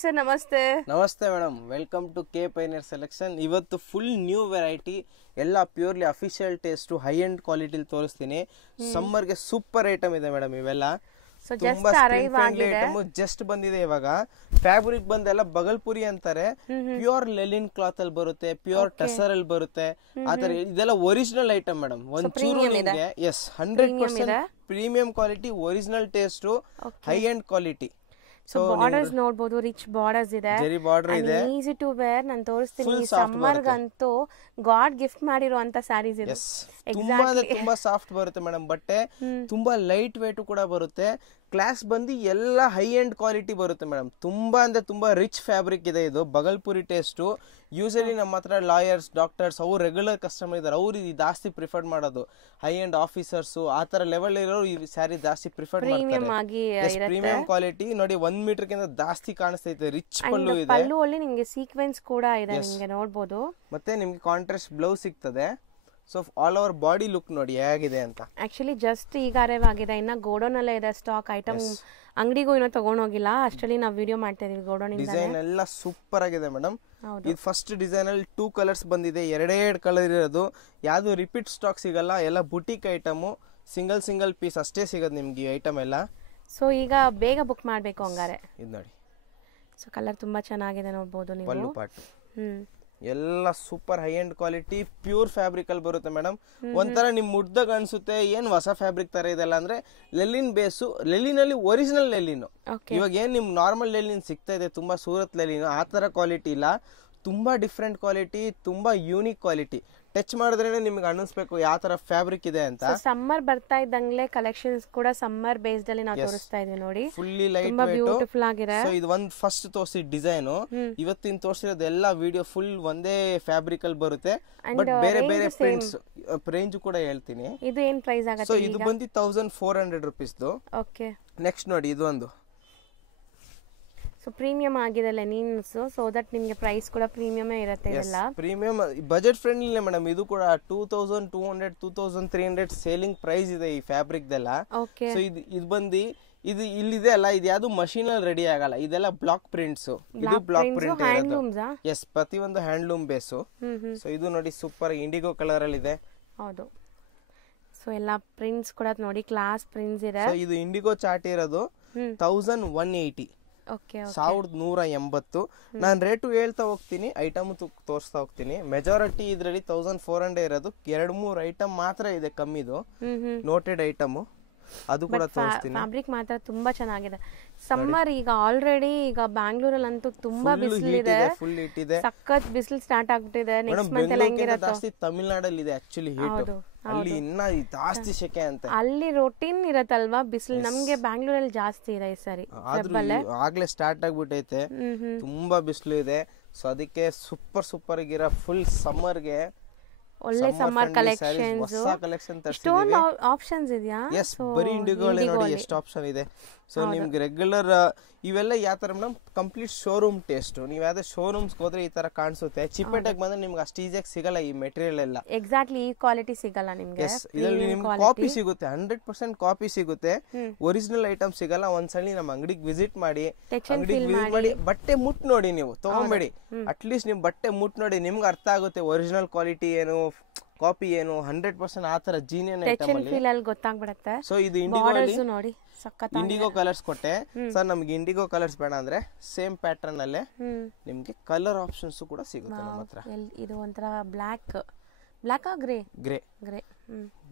Sir ನಮಸ್ತೆ. ನಮಸ್ತೆ madam, welcome to K pioneer selection. ಇವತ್ತು ಫುಲ್ ನ್ಯೂ ವೆರೈಟಿ, ಎಲ್ಲ purely official taste, high end ಕ್ವಾಲಿಟಿಲಿ ತೋರಿಸ್ತೀನಿ. ಸಮ್ಮರ್ಗೆ ಸೂಪರ್ ಐಟಮ್ ಇದೆ ಮೇಡಮ್. ಇವೆಲ್ಲ ತುಂಬಾ ಐಟಮ್ ಜಸ್ಟ್ ಬಂದಿದೆ ಇವಾಗ. ಫ್ಯಾಬ್ರಿಕ್ ಬಂದೆಲ್ಲ ಬಗಲ್ಪುರಿ ಅಂತಾರೆ. ಪ್ಯೂರ್ ಲೆಲಿನ್ ಕ್ಲಾತ್ ಅಲ್ಲಿ ಬರುತ್ತೆ, ಪ್ಯೂರ್ ಟಸರ್ ಅಲ್ಲಿ ಬರುತ್ತೆ. ಆತರ ಇದೆಲ್ಲ ಒರಿಜಿನಲ್ ಐಟಮ್ ಮೇಡಮ್. ಒಂಚೂರು ನಿಮ್ಗೆ 100% premium quality, original taste, high end quality. So borders ನೋಡಬಹುದು, ರಿಚ್ ಬಾರ್ಡರ್ಸ್ ಇದೆ, ಜರಿ ಬಾರ್ಡರ್ ಇದೆ, ಈಸಿ ಟು ವೇರ್. ನಾನು ತೋರಿಸ್ತೀನಿ. ಸಮ್ಮರ್ ಗಂತೂ ಗಾಡ್ ಗಿಫ್ಟ್ ಮಾಡಿರುವಂತ ಸ್ಯಾರೀಸ್ ಇದೆ. ತುಂಬಾ ಸಾಫ್ಟ್ ಬರುತ್ತೆ ಮೇಡಮ್. ಬಟ್ಟೆ ತುಂಬಾ ಲೈಟ್ ವೇಟ್ ಕೂಡ ಬರುತ್ತೆ. ಕ್ಲಾಸ್ ಬಂದು ಎಲ್ಲ ಹೈ ಎಂಡ್ ಕ್ವಾಲಿಟಿ ಬರುತ್ತೆ ಮೇಡಮ್. ತುಂಬಾ ಅಂದ್ರೆ ತುಂಬಾ ರಿಚ್ ಫ್ಯಾಬ್ರಿಕ್ ಇದೆ. ಇದು ಬಗಲ್ಪುರಿ ಟೇಸ್ಟ್. ಯೂಶಲಿ ನಮ್ಮ ಹತ್ರ ಲಾಯರ್ಸ್, ಡಾಕ್ಟರ್ಸ್, ಅವ್ರು ರೆಗ್ಯುಲರ್ ಕಸ್ಟಮರ್ ಇದಾರೆ, ಅವ್ರು ಇದು ಜಾಸ್ತಿ ಪ್ರಿಫರ್ ಮಾಡೋದು. ಹೈ ಎಂಡ್ ಆಫೀಸರ್ಸ್ ಆ ತರ ಲೆವೆಲ್ ಇರೋರು ಈ ಸ್ಯಾರಿ ಜಾಸ್ತಿ ಪ್ರಿಫರ್ ಮಾಡ್ತಾರೆ. ಪ್ರೀಮಿಯಂ ಕ್ವಾಲಿಟಿ ನೋಡಿ, 1 ಮೀಟರ್ ಗಿಂತ ಜಾಸ್ತಿ ಕಾಣಿಸ್ತೈತೆ. ರಿಚ್ ಪಲ್ಲು ಇದೆ, ಪಲ್ಲು ಅಲ್ಲಿ ನಿಮಗೆ ಸೀಕ್ವೆನ್ಸ್ ಕೂಡ ಇದೆ, ನಿಮಗೆ ನೋಡಬಹುದು. ಮತ್ತೆ ನಿಮ್ಗೆ ಕಾಂಟ್ರಾಸ್ಟ್ ಬ್ಲೌಸ್ ಸಿಗ್ತದೆ. So all over body look ನೋಡಿ ಹೇಗಿದೆ ಅಂತ. ಆಕ್ಚುಲಿ ಜಸ್ಟ್ ಈಗ ಅರೈವ್ ಆಗಿದೆ, ಇನ್ನ ಗೋಡೌನ್ ಅಲ್ಲೇ ಇದೆ ಸ್ಟಾಕ್. ಐಟಮ್ ಅಂಗಡಿಗೂ ಇನ್ನೂ ತಗೊಂಡೋಗಿಲ್ಲ, ಅಷ್ಟರಲ್ಲಿ ನಾವು ವಿಡಿಯೋ ಮಾಡ್ತಾ ಇದೀವಿ. ಗೋಡೌನ್ ಡಿಸೈನ್ ಎಲ್ಲ ಸೂಪರ್ ಆಗಿದೆ ಮೇಡಮ್. ಇದು ಫಸ್ಟ್ ಡಿಸೈನ್ ಅಲ್ಲಿ 2 ಕಲರ್ಸ್ ಬಂದಿದೆ, 2 ಕಲರ್ ಇರೋದು. ಯಾವ್ದು ರಿಪೀಟ್ ಸ್ಟಾಕ್ ಸಿಗಲ್ಲ, ಎಲ್ಲ ಬುಟಿಕ್ ಐಟಮ್, ಸಿಂಗಲ್ ಪೀಸ್ ಅಷ್ಟೇ ಸಿಗೋದು ನಿಮ್ಗೆ ಐಟಮ್ ಎಲ್ಲ. ಸೊ ಈಗ ಬೇಗ ಬುಕ್ ಮಾಡ್ಬೇಕು ಹಂಗಾರೆ. ಇದು ನೋಡಿ, ಸೊ ಕಲರ್ ತುಂಬಾ ಚೆನ್ನಾಗಿದೆ, ನೋಡಬಹುದು ನೀವು. ಪಲ್ಲು ಪಾಟ್ ಎಲ್ಲ super high end quality, pure fabric ಅಲ್ಲಿ ಬರುತ್ತೆ ಮೇಡಮ್. ಒಂಥರ ನಿಮ್ ಮುಡ್ದಾಗ ಅನ್ಸುತ್ತೆ, ಏನ್ ಹೊಸ ಫ್ಯಾಬ್ರಿಕ್ ತರ ಇದೆಲ್ಲ ಅಂದ್ರೆ. ಲೆಲಿನ್ ಬೇಸು, ಲೆಲಿನ್ ಅಲ್ಲಿ ಒರಿಜಿನಲ್ ಲೆಲಿನ್. ಇವಾಗ ಏನ್ ನಿಮ್ ನಾರ್ಮಲ್ ಲೆಲಿನ್ ಸಿಗ್ತಾ ಇದೆ, ತುಂಬಾ ಸೂರತ್ ಲೆಲಿನ್, ಆ ತರ ಕ್ವಾಲಿಟಿ ಇಲ್ಲ. ತುಂಬಾ ಡಿಫ್ರೆಂಟ್ ಕ್ವಾಲಿಟಿ, ತುಂಬಾ ಯೂನಿಕ್ ಕ್ವಾಲಿಟಿ. ಟಚ್ ಮಾಡಿದ್ರೆ ನಿಮ್ಗೆ ಅನ್ನಿಸ್ಬೇಕು ಯಾವ ತರ ಫ್ಯಾಬ್ರಿಕ್ ಇದೆ ಅಂತ. ಸಮ್ಮರ್ ಬರ್ತಾ ಇದ್ದಂಗ್ಲೆ ಕಲೆಕ್ಷನ್ಸ್ ಕೂಡ ಸಮ್ಮರ್ ಬೇಸ್ಡ್ ಅಲ್ಲಿ ನಾವು ತೋರಿಸ್ತಾ ಇದೀವಿ ನೋಡಿ. ಫುಲ್ಲಿ ಲೈಟ್ ಬ್ಯೂಟಿಫುಲ್ ಆಗಿದೆ. ಸೊ ಇದು ಒಂದು ಫಸ್ಟ್ ತೋರಿಸಿ ಡಿಸೈನ್. ಇವತ್ತಿನ ತೋರಿಸಿರೋದು ಎಲ್ಲ ವಿಡಿಯೋ ಫುಲ್ ಒಂದೇ ಫ್ಯಾಬ್ರಿಕ್ ಅಲ್ಲಿ ಬರುತ್ತೆ, ಬಟ್ ಬೇರೆ ಬೇರೆ ಪ್ರಿಂಟ್ಸ್. ರೇಂಜ್ ಕೂಡ ಹೇಳ್ತೀನಿ. ಇದು ಏನ್ ಪ್ರೈಸ್ ಆಗುತ್ತೆ? ಸೊ ಇದು ಬಂದು 1400 rupees. ಓಕೆ, ನೆಕ್ಸ್ಟ್ ನೋಡಿ, ಇದು ಒಂದು ಸೊ ಪ್ರೀಮಿಯಂ ಆಗಿದೆ ಲೆನಿನ್ಸ್. ಸೊ ದಟ್ ನಿಮಗೆ ಪ್ರೈಸ್ ಕೂಡ ಪ್ರೀಮಿಯಂ ಇರುತ್ತೆ. ಇದೆಲ್ಲ ಪ್ರೀಮಿಯಂ, ಬಜೆಟ್ ಫ್ರೆಂಡ್ಲಿ ಮೇಡಮ್. ಇದು ಕೂಡ 2200 2300 ಸೇಲಿಂಗ್ ಪ್ರೈಸ್ ಇದೆ ಈ ಫ್ಯಾಬ್ರಿಕ್ ದೆಲ್ಲ. ಸೊ ಇದು ಬಂದು ಇದು ಇಲ್ಲಿದೆ ಅಲ್ಲ, ಇದು ಯಾವ್ದು ಮಷೀನ್ ಅಲ್ಲಿ ರೆಡಿ ಆಗಲ್ಲ, ಇದೆಲ್ಲ ಬ್ಲಾಕ್ ಪ್ರಿಂಟ್ಸ್. ಇದು ಬ್ಲಾಕ್ ಪ್ರಿಂಟ್ ಇರೋದು. ಎಸ್, ಪ್ರತಿಯೊಂದು ಹ್ಯಾಂಡ್ಲೂಮ್ ಬೇಸು. ಸೊ ಇದು ನೋಡಿ ಸೂಪರ್ ಇಂಡಿಗೋ ಕಲರ್ ಅಲ್ಲಿ ಇದೆ. ಹೌದು. ಸೊ ಎಲ್ಲ ಪ್ರಿಂಟ್ಸ್ ಕೂಡ ನೋಡಿ, ಕ್ಲಾಸ್ ಪ್ರಿಂಟ್ಸ್ ಇದೆ. ಇದು ಇಂಡಿಗೋ ಚಾರ್ಟ್ ಇರೋದು 1180. 1180. ನಾನು ರೇಟು ಹೇಳ್ತಾ ಹೋಗ್ತೀನಿ, ಐಟಮ್ ತೋರಿಸ್ತಾ ಹೋಗ್ತೀನಿ. ಮೆಜಾರಿಟಿ ಇದ್ರಲ್ಲಿ 1400 ಇರೋದು. 2-3 ಐಟಮ್ ಮಾತ್ರ ಇದೆ ಕಮ್ಮಿದು, ನೋಟೆಡ್ ಐಟಮ್, ಅದು ಕೂಡ ತೋರಿಸ್ತೀನಿ. ಫ್ಯಾಬ್ರಿಕ್ ಮಾತ್ರ ತುಂಬಾ ಚೆನ್ನಾಗಿದೆ. ಸಮ್ಮರ್ ಈಗ ಆಲ್ರೆಡಿ ಈಗ ಬ್ಯಾಂಗ್ಳೂರಲ್ಲಿ ಅಂತೂ ತುಂಬಾ ಬಿಸಿಲಿದೆ, ಫುಲ್ ಹೀಟ್ ಇದೆ, ಸಖತ್ ಬಿಸಿಲು ಸ್ಟಾರ್ಟ್ ಆಗ್ಬಿಟ್ಟಿದೆ. ನೆಕ್ಸ್ಟ್ ಮಂತ್ ಎಲ್ಲ ಹೆಂಗಿರುತ್ತೆ? ಜಾಸ್ತಿ ತಮಿಳ್ನಾಡಲ್ಲಿ ಇದೆ ಆಕ್ಚುಲಿ ಹೀಟ್, ಅಲ್ಲಿ ಇನ್ನ ಜಾಸ್ತಿ ಸೆಕೆ ಅಂತ. ಅಲ್ಲಿ ರೊಟೀನ್ ಇರತ್ತಲ್ವಾ ಬಿಸಿಲು, ನಮ್ಗೆ ಬ್ಯಾಂಗ್ಳೂರಲ್ಲಿ ಜಾಸ್ತಿ ಇದೆ ಈ ಸರಿ. ಆಗ್ಲೇ ಸ್ಟಾರ್ಟ್ ಆಗ್ಬಿಟ್ಟೈತೆ, ತುಂಬಾ ಬಿಸಿಲು ಇದೆ. ಸೊ ಅದಕ್ಕೆ ಸೂಪರ್ ಆಗಿರೋ ಫುಲ್ ಸಮ್ಮರ್ಗೆ ಒಳ್ಳೆ ಸಮ್ಮರ್ ಕಲೆಕ್ಷನ್ಸ್, ಹೊಸ ಕಲೆಕ್ಷನ್ ಇಷ್ಟೊಂದು ಆಪ್ಷನ್ಸ್ ಇದೆಯಾ? ಎಸ್, ಬರೀ ಇಂಡಿಗೋ ನೋಡಿ ಎಷ್ಟು ಆಪ್ಷನ್ ಇದೆ. ಸೊ ನಿಮ್ಗೆ ರೆಗ್ಯುಲರ್ ಇವೆಲ್ಲ ಯಾವ ತರ ಮೇಡಮ್, ಕಂಪ್ಲೀಟ್ ಶೋರೂಮ್ ಟೇಸ್ಟ್. ನೀವು ಯಾವ್ದೇ ಶೋರೂಮ್ಸ್ ಹೋದ್ರೆ ಈ ತರ ಕಾಣಿಸುತ್ತೆ. ಚಿಪ್ಪೆಟಾಗಿ ಬಂದ್ರೆ ನಿಮ್ಗೆ ಅಷ್ಟು ಈಸಿಯಾಗಿ ಸಿಗಲ್ಲ ಈ ಮೆಟೀರಿಯಲ್ ಎಲ್ಲ. ಎಕ್ಸಾಕ್ಟ್ಲಿ ಈ ಕ್ವಾಲಿಟಿ ಸಿಗಲ್ಲ ನಿಮ್ಗೆ. ಇದರಲ್ಲಿ ನಿಮ್ಗೆ ಕಾಪಿ ಸಿಗುತ್ತೆ, 100% ಕಾಪಿ ಸಿಗುತ್ತೆ, ಒರಿಜಿನಲ್ ಐಟಮ್ ಸಿಗಲ್ಲ. ಒಂದ್ಸಲಿ ನಮ್ಮ ಅಂಗಡಿಗೆ ವಿಸಿಟ್ ಮಾಡಿ, ಅಂಗಡಿಗೆ ವಿಸಿಟ್ ಮಾಡಿ, ಬಟ್ಟೆ ಮುಟ್ ನೋಡಿ, ನೀವು ತಗೊಂಬೇಡಿ. ಅಟ್ಲೀಸ್ಟ್ ನಿಮ್ ಬಟ್ಟೆ ಮುಟ್ ನೋಡಿ, ನಿಮ್ಗೆ ಅರ್ಥ ಆಗುತ್ತೆ ಒರಿಜಿನಲ್ ಕ್ವಾಲಿಟಿ ಏನು, ಕಾಪಿ ಏನು. 100% ಆ ತರ ಜೀನಿಯನ್ ಐಟಮ್ ಅಲ್ಲಿ ಗೊತ್ತಾಗ್ಬಿಡುತ್ತೆ. ಸೊ ಇದು ಇಂಡಿಗೋ ಕಲರ್ಸ್ ಕೊಟ್ಟೆ ಸರ್. ನಮ್ಗೆ ಇಂಡಿಗೋ ಕಲರ್ಸ್ ಬೇಡ ಅಂದ್ರೆ ಸೇಮ್ ಪ್ಯಾಟರ್ನ್ ಅಲ್ಲೇ ನಿಮ್ಗೆ ಕಲರ್ ಆಪ್ಷನ್ಸ್ ಕೂಡ ಸಿಗುತ್ತೆ ನಮ್ಮ ಹತ್ರ. ಇದು ಒಂಥರ ಬ್ಲಾಕ್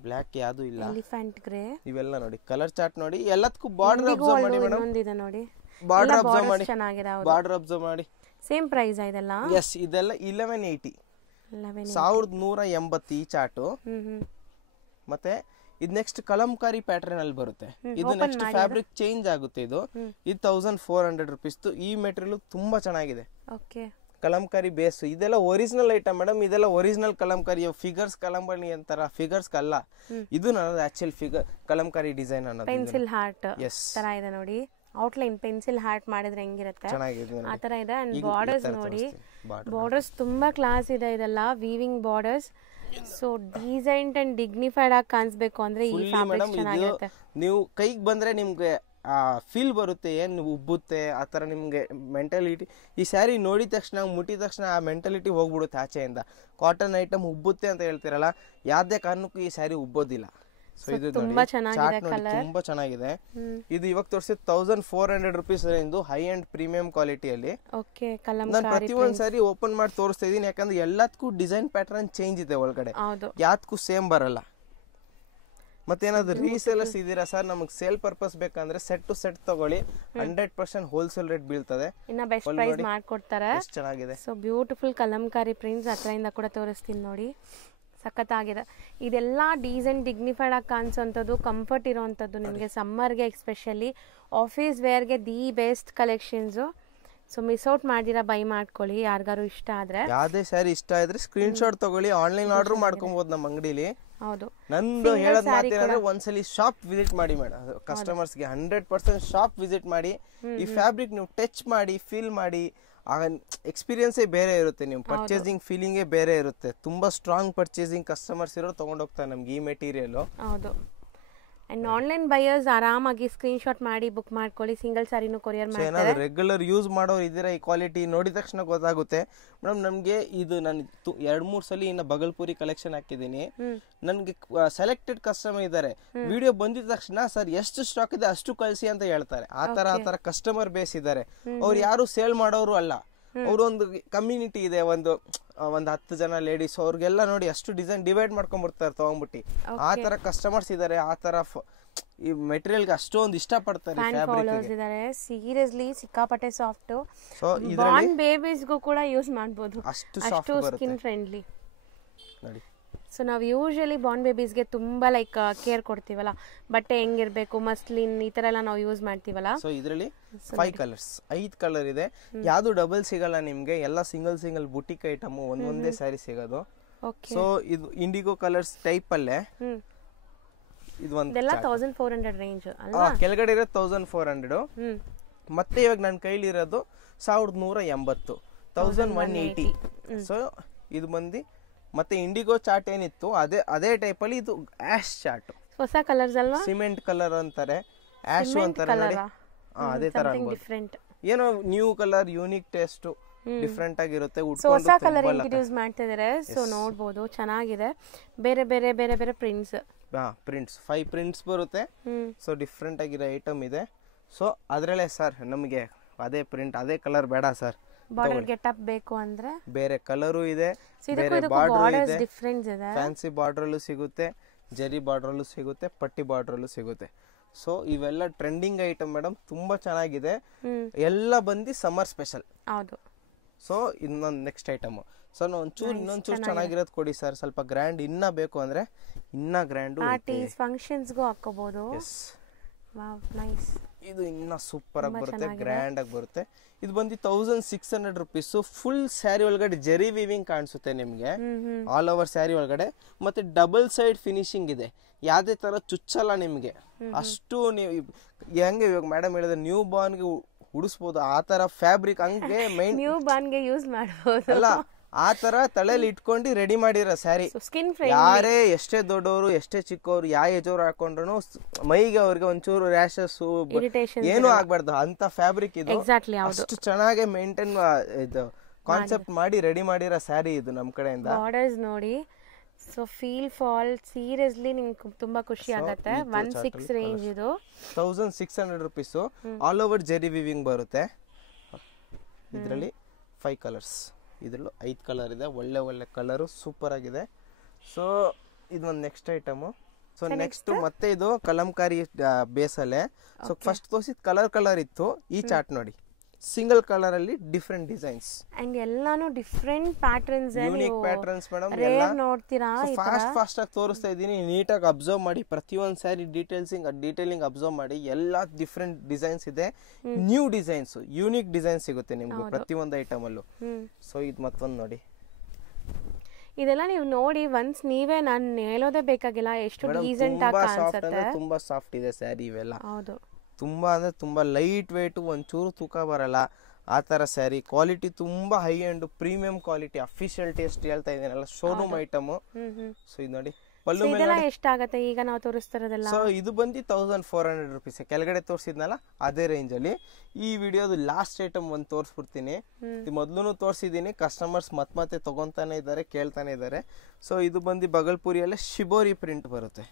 ಬ್ಲಾಕ್ ಯಾವ್ದು ಇಲ್ಲ, ಎಲಿಫೆಂಟ್ ಗ್ರೇ. ಇವೆಲ್ಲ ನೋಡಿ ಕಲರ್ ಚಾರ್ಟ್ ನೋಡಿ, ಎಲ್ಲದಕ್ಕೂ ಬಾರ್ಡರ್ ಅಬ್ಸರ್ವ್ ಮಾಡಿ ಮೇಡಮ್. ನೋಡಿ ಬಾರ್ಡರ್ ಅಬ್ಸರ್ವ್ ಮಾಡಿ, ಚೆನ್ನಾಗಿದೆ. ಬಾರ್ಡರ್ ಅಬ್ಸರ್ವ್ ಮಾಡಿ. ಸೇಮ್ ಪ್ರೈಸ್ ಇದೆಲ್ಲ. ಎಸ್, ಇದೆಲ್ಲ 1180. 1180 ಈ ಚಾರ್ಟ್. ಮತ್ತೆ ಇದು ನೆಕ್ಸ್ಟ್ ಕಲಂಕಾರಿ ಪ್ಯಾಟರ್ನ್ ಅಲ್ಲಿ ಬರುತ್ತೆ. ಇದು ನೆಕ್ಸ್ಟ್ ಫ್ಯಾಬ್ರಿಕ್ ಚೇಂಜ್ ಆಗುತ್ತೆ. ಇದು 1400 rupees. ಈ ಮೆಟೀರಿಯಲ್ ತುಂಬಾ ಚೆನ್ನಾಗಿದೆ. ಕಲಂಕಾರಿ ಬೇಸ್, ಇದೆಲ್ಲ ಒರಿಜಿನಲ್ ಐಟಮ್ ಮೇಡಮ್. ಇದೆಲ್ಲ ಒರಿಜಿನಲ್ ಕಲಂಕಾರಿ. ಫಿಗರ್ಸ್ ಕಲಂಕಾರಿ ಅಂತಾರ, ಫಿಗರ್ಸ್ ಅಲ್ಲ. ಇದು ನನ್ನದು ಆಕ್ಚುಯಲ್ ಫಿಗರ್ ಕಲಂಕಾರಿ ಡಿಸೈನ್ ಅನ್ನೋದು. ಪೆನ್ಸಿಲ್ ಹಾರ್ಟ್ ತರ ಇದೆ ನೋಡಿ, ಔಟ್ಲೈನ್ ಪೆನ್ಸಿಲ್ ಹಾರ್ಟ್ ಮಾಡಿದ್ರೆ ಹೆಂಗಿರುತ್ತೆ ಆ ತರ ಇದೆ. ಅಂಡ್ ಬಾರ್ಡರ್ಸ್ ನೋಡಿ, ಬಾರ್ಡರ್ಸ್ ತುಂಬಾ ಕ್ಲಾಸ್ ಇದೆ. ಇದೆಲ್ಲ weaving borders. So decent and dignified ಆಗಿ ಕಾಣಿಸ್ಬೇಕು ಅಂದ್ರೆ ಈ ಫ್ಯಾಬ್ರಿಕ್ ಚೆನ್ನಾಗಿರುತ್ತೆ. ನೀವು ಕೈಗೆ ಬಂದ್ರೆ ನಿಮ್ಗೆ ಆ ಫೀಲ್ ಬರುತ್ತೆ, ಏನು ಉಬ್ಬುತ್ತೆ ಆ ಥರ ನಿಮಗೆ ಮೆಂಟಾಲಿಟಿ. ಈ ಸ್ಯಾರಿ ನೋಡಿದ ತಕ್ಷಣ ಮುಟ್ಟಿದ ತಕ್ಷಣ ಆ ಮೆಂಟಾಲಿಟಿ ಹೋಗ್ಬಿಡುತ್ತೆ ಆಚೆಯಿಂದ. ಕಾಟನ್ ಐಟಮ್ ಉಬ್ಬುತ್ತೆ ಅಂತ ಹೇಳ್ತಿರಲ್ಲ, ಯಾವುದೇ ಕಾರಣಕ್ಕೂ ಈ ಸ್ಯಾರಿ ಉಬ್ಬೋದಿಲ್ಲ. ಸೊ ಇದು ತುಂಬಾ ಚೆನ್ನಾಗಿದೆ ಕಲರ್, ತುಂಬಾ ಚೆನ್ನಾಗಿದೆ. ಇದು ಇವಾಗ ತೋರಿಸಿದ 1400 rupees range high and premium ಕ್ವಾಲಿಟಿಯಲ್ಲಿ. ನಾನು ಪ್ರತಿಯೊಂದು ಸಾರಿ ಓಪನ್ ಮಾಡಿ ತೋರಿಸ್ತಾ ಇದೀನಿ, ಯಾಕಂದ್ರೆ ಎಲ್ಲದಕ್ಕೂ ಡಿಸೈನ್ ಪ್ಯಾಟರ್ನ್ ಚೇಂಜ್ ಇದೆ ಒಳಗಡೆ, ಯಾವ್ದಕ್ಕೂ ಸೇಮ್ ಬರಲ್ಲ. ಮತ್ತೇನಾದ್ರು ರೀಸೇಲರ್ಸ್ ಇದೀರಾ ಸರ್, ನಮಗೆ ಸೇಲ್ ಪರ್ಪಸ್ ಬೇಕಂದ್ರೆ ಸೆಟ್ ಟು ಸೆಟ್ ತಗೊಳ್ಳಿ, 100% ಹೋಲ್ಸೇಲ್ ರೇಟ್ ಬೀಳ್ತದೆ, ಇನ್ನ ಬೆಸ್ಟ್ ಪ್ರೈಸ್ ಮಾಡ್ಕೊಡ್ತಾರೆ. ಚೆನ್ನಾಗಿದೆ. ಸೊ ಬ್ಯೂಟಿಫುಲ್ ಕಲಂಕಾರಿ ಪ್ರಿಂಟ್ಸ್ ಹತ್ರದಿಂದ ಕೂಡ ತೋರಿಸ್ತೀನಿ ನೋಡಿ, ಸಖತ್ತಾಗಿದೆ. ಇದೆಲ್ಲ ಡೀಸೆಂಟ್ ಡಿಗ್ನಿಫೈಡ್ ಆಗಿ ಕಾಣಿಸೋಂಥದ್ದು, ಕಂಫರ್ಟ್ ಇರೋವಂಥದ್ದು, ನಿಮಗೆ ಸಮ್ಮರ್ಗೆ ಎಸ್ಪೆಷಲಿ ಆಫೀಸ್ ವೇರ್ಗೆ the best collections. So miss out ಮಾಡಿರಾ, ಬೈ ಮಾಡ್ಕೊಳ್ಳಿ ಯಾರಿಗಾರು ಇಷ್ಟ ಆದ್ರೆ. ಯಾವ್ದೇ ಸ್ಯಾರಿ ಇಷ್ಟ ಆದ್ರೆ ಸ್ಕ್ರೀನ್ ಶಾಟ್ ತಗೊಳ್ಳಿ, ಆನ್ಲೈನ್ ಆರ್ಡರ್ ಮಾಡ್ಕೊಬಹುದು ನಮ್ಮ ಅಂಗಡಿಲಿ. ಹೌದು, ನಂದು ಹೇಳೋದ್ ಮಾತೇನಂದ್ರೆ ಒಂದ್ಸಲಿ ಶಾಪ್ ವಿಸಿಟ್ ಮಾಡಿ ಮೇಡಮ್, ಕಸ್ಟಮರ್ಸ್ ಗೆ 100% ಶಾಪ್ ವಿಸಿಟ್ ಮಾಡಿ, ಈ ಫ್ಯಾಬ್ರಿಕ್ ನೀವು ಟಚ್ ಮಾಡಿ ಫೀಲ್ ಮಾಡಿ, ಎಕ್ಸ್ಪೀರಿಯನ್ಸೇ ಬೇರೆ ಇರುತ್ತೆ, ನೀವು ಪರ್ಚೇಸಿಂಗ್ ಫೀಲಿಂಗೇ ಬೇರೆ ಇರುತ್ತೆ. ತುಂಬಾ ಸ್ಟ್ರಾಂಗ್ ಪರ್ಚೇಸಿಂಗ್ ಕಸ್ಟಮರ್ಸ್ ಇರೋ ತಗೊಂಡೋಗ್ತಾರೆ ನಮ್ಗೆ ಈ ಮೆಟೀರಿಯಲ್. ಹೌದು, ಅಂಡ್ ಆನ್ಲೈನ್ ಬೈಯರ್ಸ್ ಆರಾಮಾಗಿ ಸ್ಕ್ರೀನ್ ಶಾಟ್ ಮಾಡಿ ಬುಕ್ ಮಾಡ್ಕೊಳ್ಳಿ, ಸಿಂಗಲ್ ಸಾರಿನೂ ಕೊರಿಯರ್ ಮಾಡ್ತಾರೆ. ರೆಗ್ಯುಲರ್ ಯೂಸ್ ಮಾಡೋರು ಇದ್ದೀರಾ, ಈ ಕ್ವಾಲಿಟಿ ನೋಡಿದ ತಕ್ಷಣ ಗೊತ್ತಾಗುತ್ತೆ ಮೇಡಮ್. ನಮ್ಗೆ ಇದು ನಾನು 2-3 ಸಲ ಇನ್ನ ಬಗಲ್ಪುರಿ ಕಲೆಕ್ಷನ್ ಹಾಕಿದೀನಿ, ನನ್ಗೆ ಸೆಲೆಕ್ಟೆಡ್ ಕಸ್ಟಮರ್ ಇದ್ದಾರೆ, ವಿಡಿಯೋ ಬಂದಿದ ತಕ್ಷಣ ಸರ್ ಎಷ್ಟು ಸ್ಟಾಕ್ ಇದೆ ಅಷ್ಟು ಕಳಿಸಿ ಅಂತ ಹೇಳ್ತಾರೆ. ಆ ತರ ಕಸ್ಟಮರ್ ಬೇಸ್ ಇದ್ದಾರೆ. ಅವ್ರು ಯಾರು ಸೇಲ್ ಮಾಡೋರು ಅಲ್ಲ, ಅವ್ರೊಂದು ಕಮ್ಯುನಿಟಿ ಇದೆ, ಒಂದು 10 ಜನ ಲೇಡೀಸ್, ಅವ್ರಿಗೆಲ್ಲ ನೋಡಿ ಅಷ್ಟು ಡಿಸೈನ್ ಡಿವೈಡ್ ಮಾಡ್ಕೊಂಡ್ ಬರ್ತಾರೆ ತಗೊಂಡ್ಬಿಟ್ಟು. ಆ ತರ ಕಸ್ಟಮರ್ಸ್ ಇದಾರೆ, ಆ ತರ ಈ ಮೆಟೀರಿಯಲ್ ಗೆ ಅಷ್ಟೊಂದು ಇಷ್ಟ ಪಡ್ತಾರೆ. ಸೀರಿಯಸ್ಲಿ ಸಿಕ್ಕಾಪಟ್ಟೆ ಸಾಫ್ಟ್, ಬಾರ್ನ್ ಬೇಬೀಸ್ ಗೂ ಕೂಡ ಯೂಸ್ ಮಾಡಬಹುದು, ಅಷ್ಟು ಸ್ಕಿನ್ ಫ್ರೆಂಡ್ಲಿ ನೋಡಿ. ಸೊ ನಾವು ಯೂಶಲಿ ಬಾರ್ನ್ ಬೇಬೀಸ್ಗೆ ತುಂಬಾ ಲೈಕ್ ಕೇರ್ ಕೊಡ್ತೀವಲ್ಲ, ಬಟ್ಟೆ ಹೆಂಗಿರ್ಬೇಕು, ಮಸ್ಲಿನ್ ಈ ತರ ಎಲ್ಲ ನಾವು ಯೂಸ್ ಮಾಡ್ತೀವಲ್ಲ. ಸೊ ಇದರಲ್ಲಿ 5 ಕಲರ್ಸ್, 5 ಕಲರ್ ಇದೆ, ಯಾವ್ದು ಡಬಲ್ ಸಿಗಲ್ಲ ನಿಮ್ಗೆ, ಎಲ್ಲ ಸಿಂಗಲ್ ಬುಟಿಕ್ ಐಟಮ್, ಒಂದೊಂದೇ ಸ್ಯಾರಿ ಸಿಗೋದು. ಸೊ ಇದು ಇಂಡಿಗೋ ಕಲರ್ಸ್ ಟೈಪ್ ಅಲ್ಲೇ, ಇದು ಒಂದೆಲ್ಲ 1400 ರೇಂಜ್ ಅಲ್ಲ, ಕೆಳಗಡೆ ಇರೋದು 1400, ಮತ್ತೆ ಇವಾಗ ನನ್ನ ಕೈಲಿ ಇರೋದು 1180, 1180. ಸೊ ಇದು ಬಂದು ಮತ್ತೆ ಇಂಡಿಗೋ ಚಾರ್ಟ್ ಏನಿತ್ತು ಅದೇ ಟೈಪ್ ಅಲ್ಲಿ ಇದು ಆಶ್ ಚಾರ್ಟ್, ಹೊಸ ಕಲರ್ಸ್ ಅಲ್ವಾ, ಸಿಮೆಂಟ್ ಕಲರ್ ಅಂತಾರೆ, ಆಶ್ ಅಂತಾರೆ ನೋಡಿ, ಅದೇ ತರ ಏನೋ new colour, unique taste, different ಆಗಿರುತ್ತೆ. ಹೊಸ ಕಲರ್ ಇಂಟ್ರೊಡ್ಯೂಸ್ ಮಾಡ್ತಾ ಇದಾರೆ, ಸೊ ನೋಡಬಹುದು, ಚೆನ್ನಾಗಿದೆ. ಬೇರೆ ಬೇರೆ ಬೇರೆ ಬೇರೆ ಪ್ರಿಂಟ್ಸ್, ಪ್ರಿಂಟ್ಸ್ 5 ಪ್ರಿಂಟ್ಸ್ ಬರುತ್ತೆ. ಸೊ ಡಿಫರೆಂಟ್ ಆಗಿರೋ ಐಟಮ್ ಇದೆ. ಸೊ ಅದ್ರಲ್ಲೇ ಸರ್ ನಮಗೆ ಅದೇ ಪ್ರಿಂಟ್ ಅದೇ ಕಲರ್ ಬೇಡ ಸರ್, ಬಾರ್ಡರ್ ಗೆಟಪ್ ಬೇಕು ಅಂದ್ರೆ ಬೇರೆ ಕಲರು ಇದೆ, ಬೇರೆ ಬಾರ್ಡರ್ ಇದೆ, ಫ್ಯಾನ್ಸಿ ಬಾರ್ಡರ್ ಅಲ್ಲೂ ಸಿಗುತ್ತೆ, ಜರಿ ಬಾರ್ಡರ್ ಅಲ್ಲೂ ಸಿಗುತ್ತೆ, ಪಟ್ಟಿ ಬಾರ್ಡರ್ ಅಲ್ಲೂ ಸಿಗುತ್ತೆ. ಸೊ ಇವೆಲ್ಲ ಟ್ರೆಂಡಿಂಗ್ ಐಟಮ್ ಮೇಡಮ್, ತುಂಬಾ ಚೆನ್ನಾಗಿದೆ, ಎಲ್ಲ ಬಂದು ಸಮ್ಮರ್ ಸ್ಪೆಷಲ್. ಹೌದು. ಸೊ ಇನ್ನೊಂದು ನೆಕ್ಸ್ಟ್ ಐಟಮ್ ಸರ್, ಇನ್ನೊಂಚೂರು ಚೆನ್ನಾಗಿರೋದು ಕೊಡಿ ಸರ್, ಸ್ವಲ್ಪ ಗ್ರ್ಯಾಂಡ್ ಇನ್ನ ಬೇಕು ಅಂದ್ರೆ ಇನ್ನ ಗ್ರ್ಯಾಂಡ್ ಪಾರ್ಟೀಸ್ ಫಂಕ್ಷನ್ಸ್ ಗೂ ಹಾಕೋಬಹುದು. Wow, nice. ಇದು ಇನ್ನ ಸೂಪರ್ ಆಗಿ ಬರುತ್ತೆ, ಗ್ರ್ಯಾಂಡ್ ಆಗಿ ಬರುತ್ತೆ. ಇದು ಬಂದು 1600 ರುಪೀಸ್. ಫುಲ್ ಸ್ಯಾರಿ ಒಳಗಡೆ ಜರಿ ವೀವಿಂಗ್ ಕಾಣಿಸುತ್ತೆ ನಿಮ್ಗೆ, ಆಲ್ ಓವರ್ ಸ್ಯಾರಿ ಒಳಗಡೆ, ಮತ್ತೆ ಡಬಲ್ ಸೈಡ್ ಫಿನಿಶಿಂಗ್ ಇದೆ, ಯಾವ್ದೇ ತರ ಚುಚ್ಚಲ್ಲ ನಿಮ್ಗೆ. ಅಷ್ಟು ನೀವು ಹೆಂಗೆ ಇವಾಗ ಮೇಡಮ್ ಹೇಳಿದ್ರೆ ನ್ಯೂ ಬಾರ್ನ್ ಗೆ ಉಡಿಸಬಹುದು, ಆ ತರ ಫ್ಯಾಬ್ರಿಕ್ ಹಂಗೆ ಮೈನ್ ನ್ಯೂ ಬಾರ್ನ್ ಗೆ ಯೂಸ್ ಮಾಡಬಹುದು ಅಲ್ಲ, ಆ ತರ ತಲೆಯಲ್ಲಿ ಇಟ್ಕೊಂಡು ರೆಡಿ ಮಾಡಿರೋ ಸ್ಯಾರಿ. ಯಾರೇ ಎಷ್ಟೇ ದೊಡ್ಡವರು ಎಷ್ಟೇ ಚಿಕ್ಕವರು ಯಾವ ಏಜ್ ಅವ್ರು ಹಾಕೊಂಡ್ರು ಮೈಗೆ ಅವ್ರಿಗೆ ಒಂಚೂರು ರ್ಯಾಶಸ್ ಏನು ಆಗ್ಬಾರ್ದು ಅಂತ ಫ್ಯಾಬ್ರಿಕ್ ಇದು. ಅಷ್ಟು ಚೆನ್ನಾಗಿ ಮೇಂಟೈನ್ ಇದು ಕಾನ್ಸೆಪ್ಟ್ ಮಾಡಿ ರೆಡಿ ಮಾಡಿರೋ ಸ್ಯಾರಿ ಇದು ನಮ್ ಕಡೆಯಿಂದ. ಬಾರ್ಡರ್ಸ್ ನೋಡಿ, ಸೊ ಫೀಲ್ ಫಾಲ್ ಸೀರಿಯಸ್ಲಿ ನಿಮ್ಗೆ ತುಂಬಾ ಖುಷಿ ಆಗುತ್ತೆ. 1600 ರೇಂಜ್ ಇದು, 1600 rupees. All over Jerry viewing ಬರುತ್ತೆ. ಇದರಲ್ಲಿ 5 ಕಲರ್ಸ್, ಇದ್ರಲ್ಲೂ 5 ಕಲರ್ ಇದೆ, ಒಳ್ಳೆ ಕಲರು, ಸೂಪರ್ ಆಗಿದೆ. ಸೊ ಇದು ಒಂದು ನೆಕ್ಸ್ಟ್ ಐಟಮು. ಸೊ ನೆಕ್ಸ್ಟ್ ಮತ್ತೆ ಇದು ಕಲಂಕಾರಿ ಬೇಸಲ್ಲೇ. ಸೊ ಫಸ್ಟ್ ತೋರಿಸಿದ ಕಲರ್ ಇತ್ತು, ಈ ಚಾರ್ಟ್ ನೋಡಿ ಸಿಂಗಲ್ ಕಲರ್ ಅಲ್ಲಿ ಡಿಫರೆಂಟ್ ಡಿಸೈನ್ಸ್ ಅಂಡ್ ಎಲ್ಲಾನು different patterns, unique patterns madam. ಎಲ್ಲ ನೋಡ್ತೀರಾ, ಫಾಸ್ಟ್ ಆಗಿ ತೋರಿಸ್ತಾ ಇದೀನಿ, ನೀಟಾಗಿ ಅಬ್ಸರ್ವ್ ಮಾಡಿ, ಪ್ರತಿಯೊಂದು ಸ್ಯಾರಿ ಡೀಟೇಲಿಂಗ್ ಅಬ್ಸರ್ವ್ ಮಾಡಿ. ಎಲ್ಲಾ ಡಿಫರೆಂಟ್ ಡಿಸೈನ್ಸ್ ಇದೆ, ನ್ಯೂ ಡಿಸೈನ್ಸ್, ಯೂನಿಕ್ ಡಿಸೈನ್ ಸಿಗುತ್ತೆ ನಿಮ್ಗೆ ಪ್ರತಿಯೊಂದು ಐಟಮ್ ಅಲ್ಲೂ. ಸೊ ಇದು ಮತ್ತೊಂದು ನೋಡಿ, ಇದೆಲ್ಲ ನೀವು ನೋಡಿ ಒನ್ಸ್ ನೀವೇ ನಾನು ಹೇಳೋದೇ ಬೇಕಾಗಿಲ್ಲ, ಎಷ್ಟು ಡೀಸೆಂಟ್ ಆಗಿ ಕಾಣಿಸುತ್ತೆ. ತುಂಬಾ ಸಾಫ್ಟ್ ಇದೆ ಸ್ಯಾರಿ ಇವೆಲ್ಲ. ಹೌದು, ತುಂಬಾ ಅಂದ್ರೆ ತುಂಬಾ ಲೈಟ್ ವೇಟ್, ಒಂಚೂರು ತೂಕ ಬರಲ್ಲ ಆ ತರ ಸ್ಯಾರಿ. ಕ್ವಾಲಿಟಿ ತುಂಬಾ high and premium quality, official taste ಹೇಳ್ತಾ ಇದ್ದೀನಲ್ಲ, ಶೋರೂಮ್ ಐಟಮ್. ಸೊ ಇದು ನೋಡಿ, ಪಲ್ಲು ಇದೆಲ್ಲ ಎಷ್ಟಾಗತ್ತೆ ಈಗ ನಾವು ತೋರಿಸ್ತಿರೋದೆಲ್ಲ? ಸೊ ಇದು ಬಂದು 1400 rupees. ಕೆಳಗಡೆ ತೋರಿಸಿದ್ನಲ್ಲ ಅದೇ ರೇಂಜ್ ಅಲ್ಲಿ. ಈ ವಿಡಿಯೋದು ಲಾಸ್ಟ್ ಐಟಮ್ ಒಂದು ತೋರಿಸ್ಬಿಡ್ತೀನಿ. ಮೊದಲು ತೋರಿಸಿದೀನಿ, ಕಸ್ಟಮರ್ಸ್ ಮತ್ತೆ ತಗೊಂತಾನೆ ಇದ್ದಾರೆ, ಕೇಳ್ತಾನೆ ಇದ್ದಾರೆ. ಸೊ ಇದು ಬಂದು ಬಗಲ್ಪುರಿಯಲ್ಲೇ ಶಿಬೋರಿ ಪ್ರಿಂಟ್ ಬರುತ್ತೆ.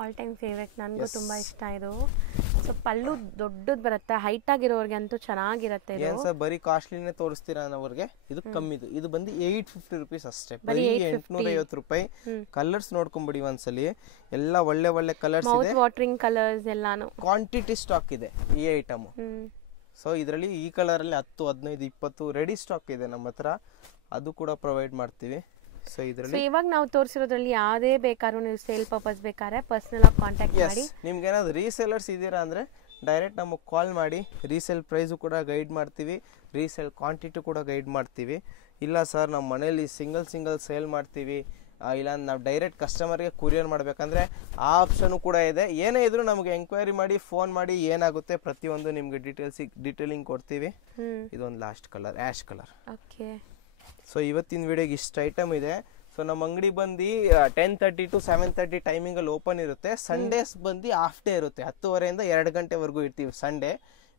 ಆಲ್ ಟೈಮ್ ಫೇವ್ರೆಟ್, ನನಗೂ ತುಂಬಾ ಇಷ್ಟ ಇದು. ಸೊ ಪಲ್ಲು ದೊಡ್ಡದು ಬರುತ್ತೆ, ಹೈಟ್ ಆಗಿರೋರಿಗೆ ಅಂತೂ ಚೆನ್ನಾಗಿರುತ್ತೆ. ಏನ್ ಸರ್ ಬರೀ ಕಾಸ್ಟ್ಲಿನೇ ತೋರಿಸ್ತೀರಾ ಅನ್ನೋರ್ಗೆ ಇದು ಕಮ್ಮಿದು. ಇದು ಬಂದು 850 rupees ಅಷ್ಟೇ, ಬರೀ 850 ರೂಪಾಯಿ. ಕಲರ್ಸ್ ನೋಡ್ಕೊಂಬಿಡಿ ಒಂದ್ಸಲಿ, ಎಲ್ಲ ಒಳ್ಳೆ ಒಳ್ಳೆ ಕಲರ್ಸ್ ಇದೆ, ವಾಟರಿಂಗ್ ಕಲರ್ಸ್ ಎಲ್ಲಾನು. ಕ್ವಾಂಟಿಟಿ ಸ್ಟಾಕ್ ಇದೆ ಈ ಐಟಮ್. ಸೊ ಇದರಲ್ಲಿ ಈ ಕಲರ್ ಅಲ್ಲಿ 10, 15, 20 ರೆಡಿ ಸ್ಟಾಕ್ ಇದೆ ನಮ್ಮ ಹತ್ರ, ಅದು ಕೂಡ ಪ್ರೊವೈಡ್ ಮಾಡ್ತೀವಿ. ಸೊ ಇದರಲ್ಲಿ ಇವಾಗ ನಾವು ತೋರಿಸಿರೋದ್ರಲ್ಲಿ ಯಾವುದೇ ಬೇಕಾದ್ರೂ ನೀವು ಸೇಲ್ ಪರ್ಪಸ್ ಬೇಕಾದ್ರೆ ಪರ್ಸನಲ್ ಆಗಿ ಕಾಂಟ್ಯಾಕ್ಟ್ ಮಾಡಿ. ನಿಮ್ಗೆ ಏನಾದ್ರು ರೀಸೇಲರ್ಸ್ ಇದ್ದೀರಾ ಅಂದ್ರೆ ಡೈರೆಕ್ಟ್ ನಮಗೆ ಕಾಲ್ ಮಾಡಿ, ರೀಸೇಲ್ ಪ್ರೈಸು ಕೂಡ ಗೈಡ್ ಮಾಡ್ತೀವಿ, ರೀಸೇಲ್ ಕ್ವಾಂಟಿಟಿ ಕೂಡ ಗೈಡ್ ಮಾಡ್ತೀವಿ. ಇಲ್ಲ ಸರ್ ನಮ್ಮ ಮನೇಲಿ ಸಿಂಗಲ್ ಸೇಲ್ ಮಾಡ್ತೀವಿ, ಇಲ್ಲ ನಾವು ಡೈರೆಕ್ಟ್ ಕಸ್ಟಮರ್ಗೆ ಕೊರಿಯರ್ ಮಾಡಬೇಕಂದ್ರೆ ಆ ಆಪ್ಷನು ಕೂಡ ಇದೆ. ಏನೇ ಇದ್ರೂ ನಮಗೆ ಎಂಕ್ವೈರಿ ಮಾಡಿ, ಫೋನ್ ಮಾಡಿ, ಏನಾಗುತ್ತೆ ಪ್ರತಿಯೊಂದು ನಿಮಗೆ ಡೀಟೇಲಿಂಗ್ ಕೊಡ್ತೀವಿ. ಇದೊಂದು last colour, ash colour. Okay. So ಇವತ್ತಿನ ವಿಡಿಯೋಗೆ ಇಷ್ಟು ಐಟಮ್ ಇದೆ. ಸೊ ನಮ್ಮ ಅಂಗಡಿ ಬಂದು 10:30 to 7:30 ಟೈಮಿಂಗಲ್ಲಿ ಓಪನ್ ಇರುತ್ತೆ. ಸಂಡೇಸ್ ಬಂದು ಹಾಫ್ ಡೇ ಇರುತ್ತೆ, 10:30 ಇಂದ 2 ಗಂಟೆವರೆಗೂ ಇರ್ತೀವಿ ಸಂಡೇ.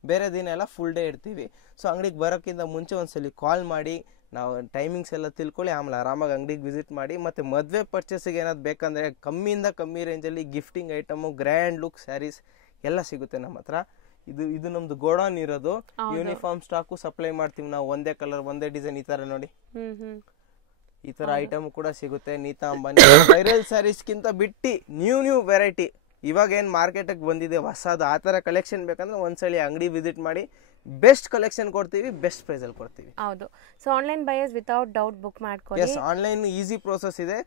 ಬೇರೆ ದಿನ ಎಲ್ಲ ಫುಲ್ ಡೇ ಇರ್ತೀವಿ. ಸೊ ಅಂಗಡಿಗೆ ಬರೋಕ್ಕಿಂತ ಮುಂಚೆ ಒಂದ್ಸಲಿ ಕಾಲ್ ಮಾಡಿ ನಾವು ಟೈಮಿಂಗ್ಸ್ ಎಲ್ಲ ತಿಳ್ಕೊಳ್ಳಿ, ಆಮೇಲೆ ಆರಾಮಾಗಿ ಅಂಗಡಿಗೆ ವಿಸಿಟ್ ಮಾಡಿ. ಮತ್ತು ಮದುವೆ ಪರ್ಚೇಸಿಗೆ ಏನಾದ್ರು ಬೇಕಂದರೆ ಕಮ್ಮಿಯಿಂದ ಕಮ್ಮಿ ರೇಂಜಲ್ಲಿ gifting item, grand look sarees ಎಲ್ಲ ಸಿಗುತ್ತೆ ನಮ್ಮ ಹತ್ರ. ಇದು ನಮ್ದು ಗೋಡೌನ್ ಇರೋದು. ಯೂನಿಫಾರ್ಮ್ ಸ್ಟಾಕು ಸಪ್ಲೈ ಮಾಡ್ತೀವಿ ನಾವು, ಒಂದೇ ಕಲರ್ ಒಂದೇ ಡಿಸೈನ್. ಈ ತರ ನೋಡಿ, ಈ ತರ ಐಟಮ್ ಕೂಡ ಸಿಗುತ್ತೆ. ನೀತಾ ಅಂಬಾನಿ ವೈರಲ್ ಸ್ಯಾರೀಸ್ಗಿಂತ ಬಿಟ್ಟು ನ್ಯೂ ವೆರೈಟಿ ಇವಾಗ ಏನ್ ಮಾರ್ಕೆಟ್ಗೆ ಬಂದಿದೆ ಹೊಸದು, ಆ ತರ ಕಲೆಕ್ಷನ್ ಬೇಕಂದ್ರೆ ಒಂದ್ಸಲಿ ಅಂಗಡಿ ವಿಸಿಟ್ ಮಾಡಿ. ಬೆಸ್ಟ್ ಕಲೆಕ್ಷನ್ ಕೊಡ್ತೀವಿ, ಬೆಸ್ಟ್ ಪ್ರೈಸ್ ಅಲ್ಲಿ ಕೊಡ್ತೀವಿ. ಹೌದು. So online buyers without doubt book ಮಾಡ್ಕೊಳ್ಳಿ. ಎಸ್, ಆನ್ಲೈನ್ ಈಸಿ ಪ್ರೋಸೆಸ್ ಇದೆ.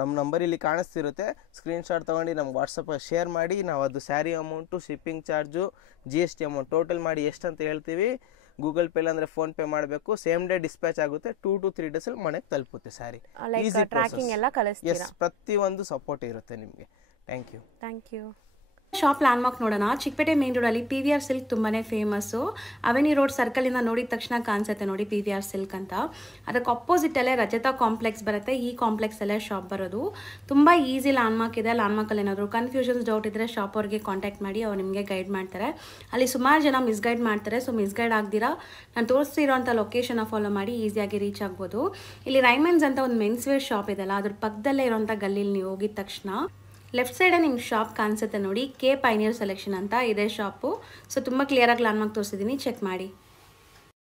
ನಮ್ಮ ನಂಬರ್ ಇಲ್ಲಿ ಕಾಣಿಸ್ತಿರುತ್ತೆ, ಸ್ಕ್ರೀನ್ ಶಾಟ್ ತಗೊಂಡು ನಮ್ಗೆ ವಾಟ್ಸಪ್ ಶೇರ್ ಮಾಡಿ. ನಾವು ಅದು sari amount, shipping charge, GST amount total ಮಾಡಿ ಎಷ್ಟು ಅಂತ ಹೇಳ್ತೀವಿ. ಗೂಗಲ್ ಪೇ ಅಂದ್ರೆ ಫೋನ್ ಪೇ ಮಾಡಬೇಕು. ಸೇಮ್ ಡೇ ಡಿಸ್ಪ್ಯಾಚ್ ಆಗುತ್ತೆ, 2 to 3 days ಅಲ್ಲಿ ಮನೆಗೆ ತಲುಪುತ್ತೆ ಸ್ಯಾರಿ. ಈಸಿ ಟ್ರ್ಯಾಕಿಂಗ್ ಎಲ್ಲ ಕಳಿಸ್ತೀರಾ? ಎಸ್, ಪ್ರತಿಯೊಂದು ಸಪೋರ್ಟ್ ಇರುತ್ತೆ ನಿಮಗೆ. Thank you. ಶಾಪ್ ಲ್ಯಾಂಡ್ಮಾರ್ಕ್ ನೋಡೋಣ. ಚಿಕ್ಕಪೇಟೆ ಮೇನ್ ರೋಡಲ್ಲಿ PVR ಸಿಲ್ಕ್ ತುಂಬಾನೇ ಫೇಮಸ್ಸು. ಅವೆನ್ಯೂ ರೋಡ್ ಸರ್ಕಲಿಂದ ನೋಡಿದ ತಕ್ಷಣ ಕಾಣಿಸುತ್ತೆ ನೋಡಿ PVR ಸಿಲ್ಕ್ ಅಂತ. ಅದಕ್ಕೆ ಅಪೋಸಿಟಲ್ಲೇ ರಜತಾ ಕಾಂಪ್ಲೆಕ್ಸ್ ಬರುತ್ತೆ. ಈ ಕಾಂಪ್ಲೆಕ್ಸಲ್ಲೇ ಶಾಪ್ ಬರೋದು. ತುಂಬ ಈಸಿ ಲ್ಯಾಂಡ್ಮಾರ್ಕ್ ಇದೆ. ಲ್ಯಾಂಡ್ಮಾರ್ಕಲ್ಲಿ ಏನಾದರೂ ಕನ್ಫ್ಯೂಷನ್ಸ್ ಡೌಟ್ ಇದ್ದರೆ ಶಾಪ್ ಅವ್ರಿಗೆ ಕಾಂಟ್ಯಾಕ್ಟ್ ಮಾಡಿ, ಅವ್ರು ನಿಮಗೆ ಗೈಡ್ ಮಾಡ್ತಾರೆ. ಅಲ್ಲಿ ಸುಮಾರು ಜನ ಮಿಸ್ಗೈಡ್ ಮಾಡ್ತಾರೆ. ಸೊ ಮಿಸ್ಗೈಡ್ ಆಗ್ದಿರಾ ನಾನು ತೋರಿಸ್ತಿರೋಂಥ ಲೊಕೇಶನ್ನ ಫಾಲೋ ಮಾಡಿ ಈಸಿಯಾಗಿ ರೀಚ್ ಆಗ್ಬೋದು. ಇಲ್ಲಿ ರೈಮಂಡ್ಸ್ ಅಂತ ಒಂದು ಮೆನ್ಸ್ ವೇರ್ ಶಾಪ್ ಇದೆಲ್ಲ, ಅದ್ರ ಪಕ್ಕದಲ್ಲೇ ಇರೋಂಥ ಗಲ್ಲಿಲಿ ನೀವು ಹೋಗಿದ ತಕ್ಷಣ ಲೆಫ್ಟ್ ಸೈಡ್ ನಿಮ್ಗೆ ಶಾಪ್ ಕಾಣಿಸುತ್ತೆ ನೋಡಿ, K Pioneer Selection ಅಂತ ಇದೆ ಶಾಪು. ಸೊ ತುಂಬ ಕ್ಲಿಯರಾಗಿ ಲ್ಯಾಂಡ್ಮಾರ್ಕ್ ತೋರಿಸಿದ್ದೀನಿ, ಚೆಕ್ ಮಾಡಿ.